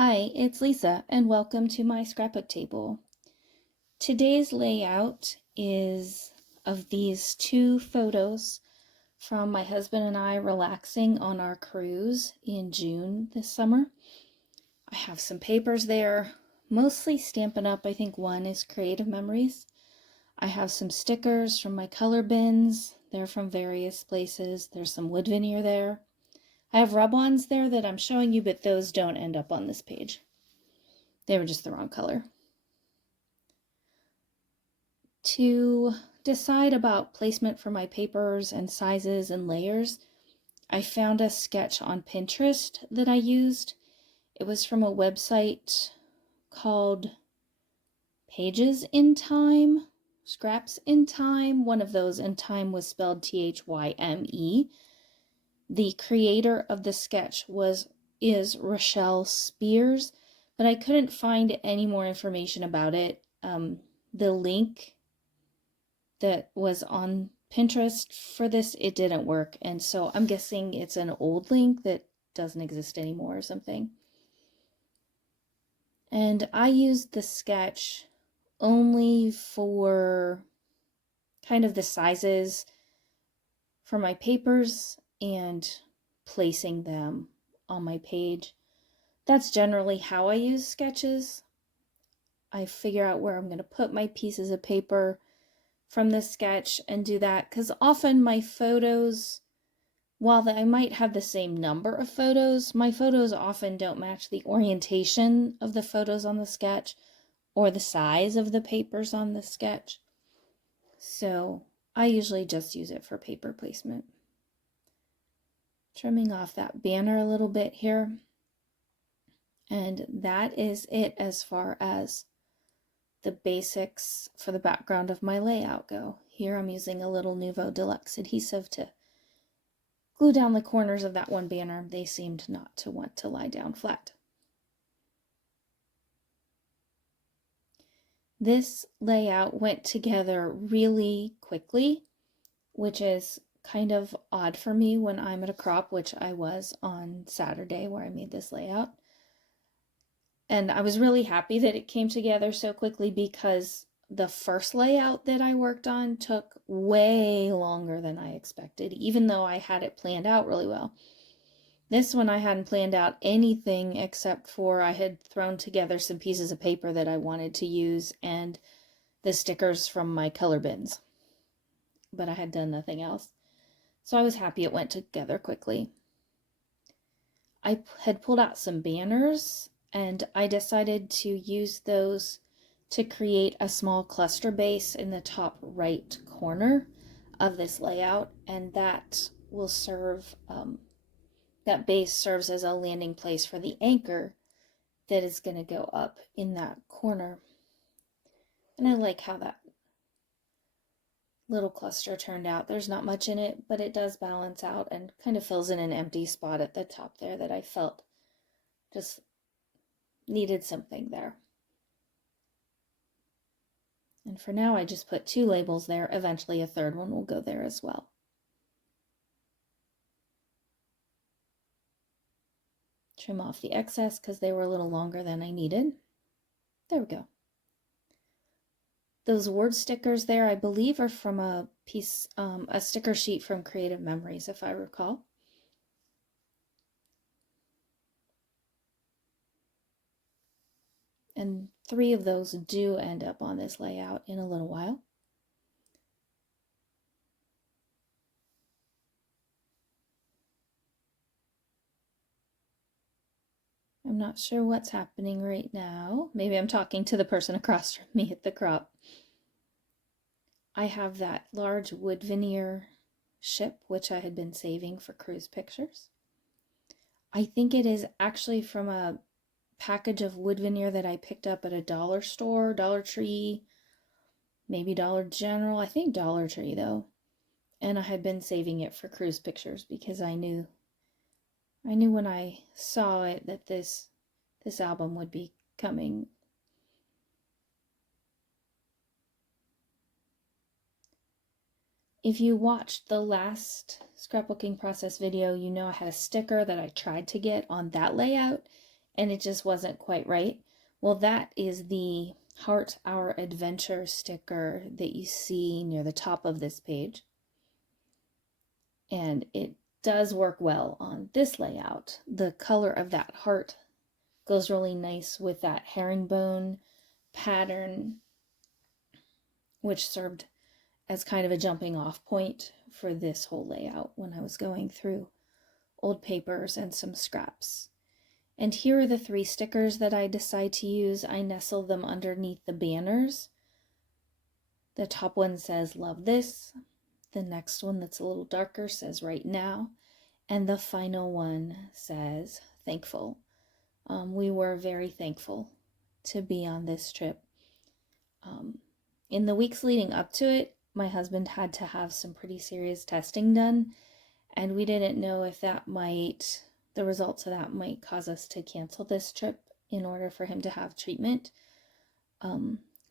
Hi, it's Lisa, and welcome to my scrapbook table. Today's layout is of these two photos from my husband and I relaxing on our cruise in June this summer. I have some papers there, mostly Stampin' Up. I think one is Creative Memories. I have some stickers from my color bins. They're from various places. There's some wood veneer there. I have rub-ons there that I'm showing you, but those don't end up on this page. They were just the wrong color. To decide about placement for my papers and sizes and layers, I found a sketch on Pinterest that I used. It was from a website called Pages in Time, Scraps in Time. One of those, in time was spelled T-H-Y-M-E. The creator of the sketch is Rochelle Spears, but I couldn't find any more information about it. The link that was on Pinterest for this, it didn't work, and so I'm guessing it's an old link that doesn't exist anymore or something. And I used the sketch only for kind of the sizes for my papers and placing them on my page. That's generally how I use sketches. I figure out where I'm going to put my pieces of paper from the sketch and do that, because often my photos, while I might have the same number of photos, my photos often don't match the orientation of the photos on the sketch or the size of the papers on the sketch. So I usually just use it for paper placement. Trimming off that banner a little bit here. And that is it as far as the basics for the background of my layout go. Here I'm using a little Nuvo Deluxe adhesive to glue down the corners of that one banner. They seemed not to want to lie down flat. This layout went together really quickly, which is kind of odd for me when I'm at a crop, which I was on Saturday where I made this layout. And I was really happy that it came together so quickly, because the first layout that I worked on took way longer than I expected, even though I had it planned out really well. This one I hadn't planned out anything except for I had thrown together some pieces of paper that I wanted to use and the stickers from my color bins, but I had done nothing else. So I was happy it went together quickly. I had pulled out some banners, and I decided to use those to create a small cluster base in the top right corner of this layout, and that will serve, that base serves as a landing place for the anchor that is going to go up in that corner. And I like how that little cluster turned out. There's not much in it, but it does balance out and kind of fills in an empty spot at the top there that I felt just needed something there. And for now, I just put 2 labels there. Eventually, a third one will go there as well. Trim off the excess because they were a little longer than I needed. There we go. Those word stickers there, I believe, are from a sticker sheet from Creative Memories, if I recall. And 3 of those do end up on this layout in a little while. I'm not sure what's happening right now. Maybe I'm talking to the person across from me at the crop. I have that large wood veneer ship, which I had been saving for cruise pictures. I think it is actually from a package of wood veneer that I picked up at a dollar store, Dollar Tree, maybe Dollar General. I think Dollar Tree though. And I had been saving it for cruise pictures because I knew when I saw it that this album would be coming. If you watched the last scrapbooking process video, you know I had a sticker that I tried to get on that layout, and it just wasn't quite right. Well, that is the Heart Our Adventure sticker that you see near the top of this page. And it does work well on this layout. The color of that heart goes really nice with that herringbone pattern, which served as kind of a jumping off point for this whole layout when I was going through old papers and some scraps. And here are the 3 stickers that I decide to use. I nestle them underneath the banners. The top one says love this. The next one that's a little darker says right now. And the final one says thankful. We were very thankful to be on this trip. In the weeks leading up to it, my husband had to have some pretty serious testing done, and we didn't know if the results of that might cause us to cancel this trip in order for him to have treatment.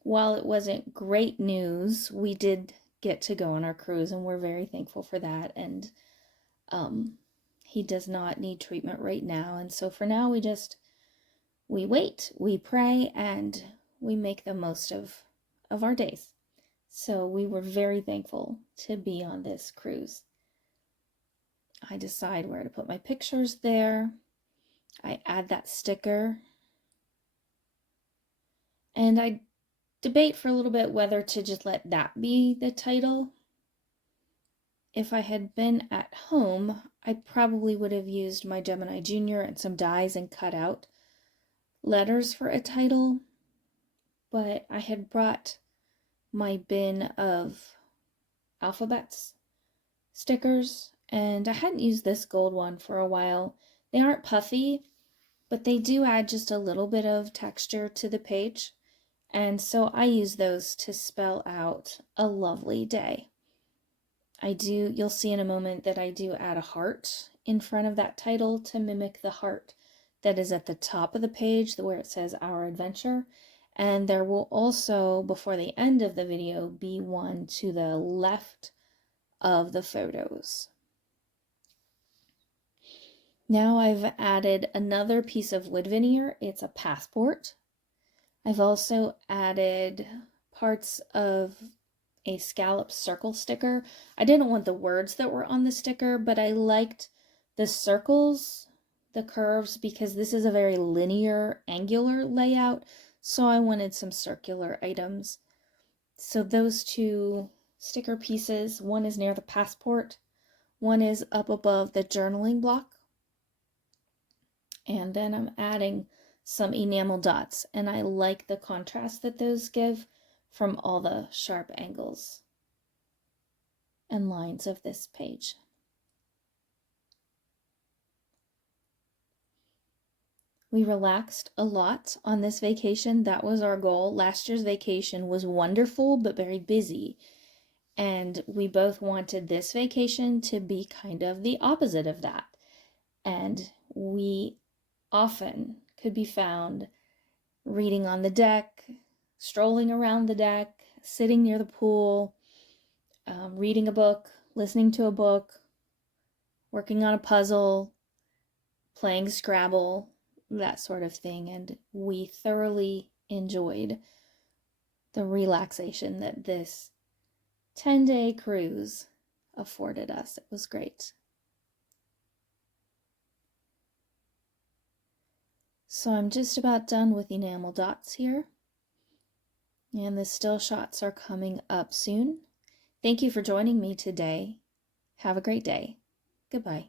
While it wasn't great news, we did get to go on our cruise, and we're very thankful for that. And he does not need treatment right now, and so for now we wait, we pray, and we make the most of our days. So we were very thankful to be on this cruise. I decide where to put my pictures there. I add that sticker. And I debate for a little bit whether to just let that be the title. If I had been at home, I probably would have used my Gemini Junior and some dies and cut out letters for a title. But I had brought my bin of alphabets stickers, and I hadn't used this gold one for a while. They aren't puffy, but they do add just a little bit of texture to the page, and so I use those to spell out a lovely day. You'll see in a moment that I do add a heart in front of that title to mimic the heart that is at the top of the page where it says Our Adventure. And there will also, before the end of the video, be one to the left of the photos. Now I've added another piece of wood veneer. It's a passport. I've also added parts of a scallop circle sticker. I didn't want the words that were on the sticker, but I liked the circles, the curves, because this is a very linear, angular layout. So I wanted some circular items. So those 2 sticker pieces, one is near the passport, one is up above the journaling block. And then I'm adding some enamel dots, and I like the contrast that those give from all the sharp angles and lines of this page. We relaxed a lot on this vacation. That was our goal. Last year's vacation was wonderful, but very busy. And we both wanted this vacation to be kind of the opposite of that. And we often could be found reading on the deck, strolling around the deck, sitting near the pool, reading a book, listening to a book, working on a puzzle, playing Scrabble, that sort of thing. And we thoroughly enjoyed the relaxation that this 10-day cruise afforded us. It was great. So I'm just about done with enamel dots here. And the still shots are coming up soon. Thank you for joining me today. Have a great day. Goodbye.